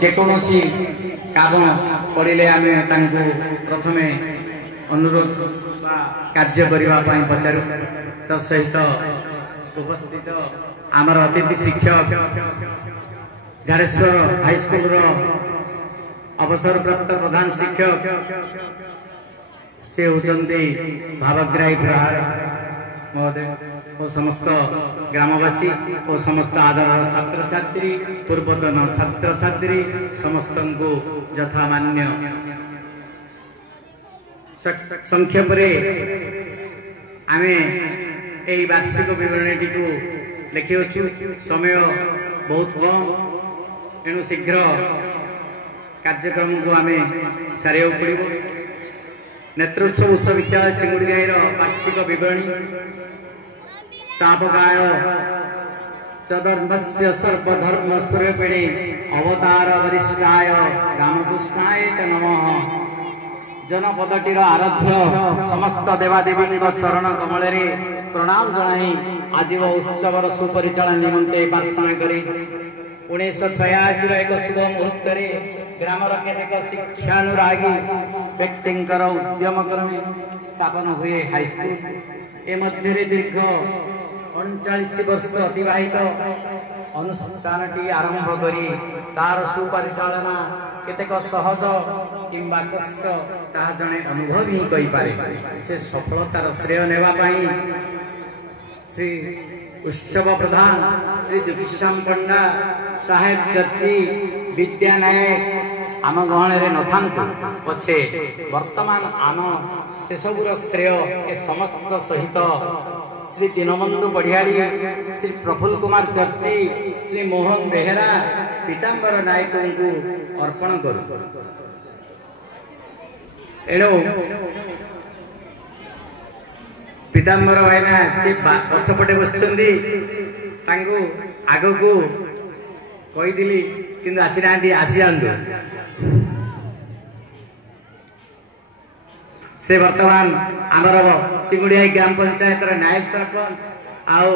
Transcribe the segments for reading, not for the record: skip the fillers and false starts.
जेकोसी काम पड़े आम प्रथमे अनुरोध कार्य करने पचारू तसहित उपस्थित आमर अतिथि शिक्षक झारेश्वर हाईस्कूल अवसर प्राप्त प्रधान शिक्षक से होती भावग्राही प्रहार महोदय और समस्त ग्रामवासी और समस्त आदर छात्र छात्री पूर्वतन छात्र छात्री समस्त को यथामान्य संक्षेप आमे यही वार्षिक विवरणी को लिखिछु। समय बहुत कम तेणु शीघ्र कार्यक्रम को आम सारे पड़ो। नेत्रोत्सव उच्च विद्यालय चिंगुड़ीघाईर वार्षिक विवरणी स्थापकाय चतुर्मस्य सर्वधर्म स्वरूपिणी अवतार वरिष्ठाय रामकृष्णाय नमः। जनपदटीर आराध्य समस्त देवादेवी चरण कमल प्रणाम जनाई आज उत्सवर सुपरिचालन निमंते प्रार्थना करी 1986 एक शुभ मुहूर्त ग्रामर केतेक शिक्षानुरागी व्यक्तिंकर उद्यम क्रमे स्थापन हुए हाईस्कूल। ए मध्य दीर्घ 39 वर्ष अतिवाहित अनुष्ठान आरंभ करी तार सुपरिचालना केतेक सहज किंबा कष्ट ताहा जने अनुभव ही कहि पारे। से सफलतार श्रेय नेबा पाई श्री उत्सव प्रधान श्री दीक्षाम पंडा साहेब चर्ची विद्यानायक आम गहणे न था पछे वर्तमान आम से सबुर श्रेय ए समस्त सहित श्री दीनबंधु बढ़ियाड़ी श्री प्रफुल्ल कुमार चर्ची श्री मोहन बेहेरा पीताम्बर नायक को अर्पण करू। एणु पीताम्बर भाईना से पछपटे बस आग को कहीदी कि आसी ना आसी आंदु से वर्तमान आमर चिंगुड़िया ग्राम पंचायत नायक सरपंच आओ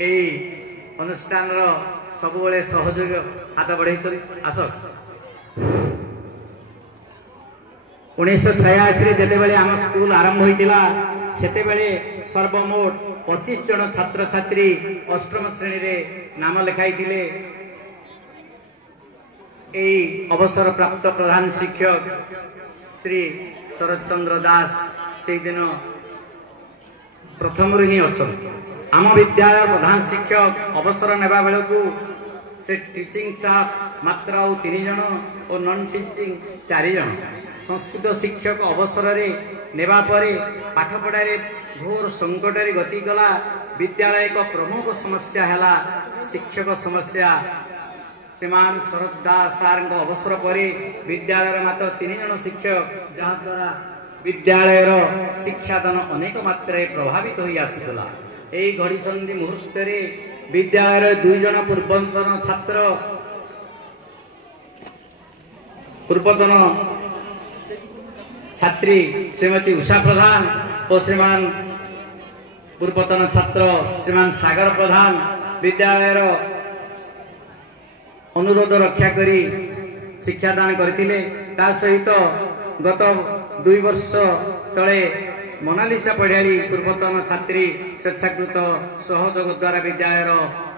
यही अनुष्ठान सब सहयोग हाथ बढ़े आस 1986 जिते आम स्कूल आरंभ होता सेते सर्वमोट 25 जन छात्र छात्री अष्टम श्रेणी रे नाम लिखाई अवसर प्राप्त प्रधान शिक्षक श्री शरद चंद्र दास से दिन प्रथम ही अच्छा आम विद्यालय प्रधान शिक्षक अवसर नेबा बेलू से टीचिंग स्टाफ मात्र 3 जन और नॉन टीचिंग 4 जन। संस्कृत शिक्षक अवसर नेबा परे पाठ पढ़ाई घोर संकट गति गला। विद्यालय एक प्रमुख समस्या है शिक्षक समस्या। श्रीमान शरद दास सार अवसर पर विद्यालय मात्र 3 जन शिक्षक जहाद्वारा विद्यालय शिक्षादान अनेक मात्रा प्रभावित हो आसूला। यही घड़ी संधि मुहूर्त विद्यालय 2 जन पूर्वतन छात्र पूर्वतन छात्री श्रीमती उषा प्रधान और श्रीमान पूर्वतन छात्र श्रीमान सागर प्रधान विद्यालय अनुरोध रक्षा करी शिक्षादान करथिले। ता सहित गत 2 वर्ष तले मोनालिसा पढ़ियारी पूर्वतन छात्री स्वेच्छाकृत सहयोग द्वारा विद्यालय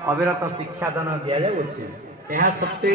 अविरत शिक्षादान दिया जाउछि। यह सत्य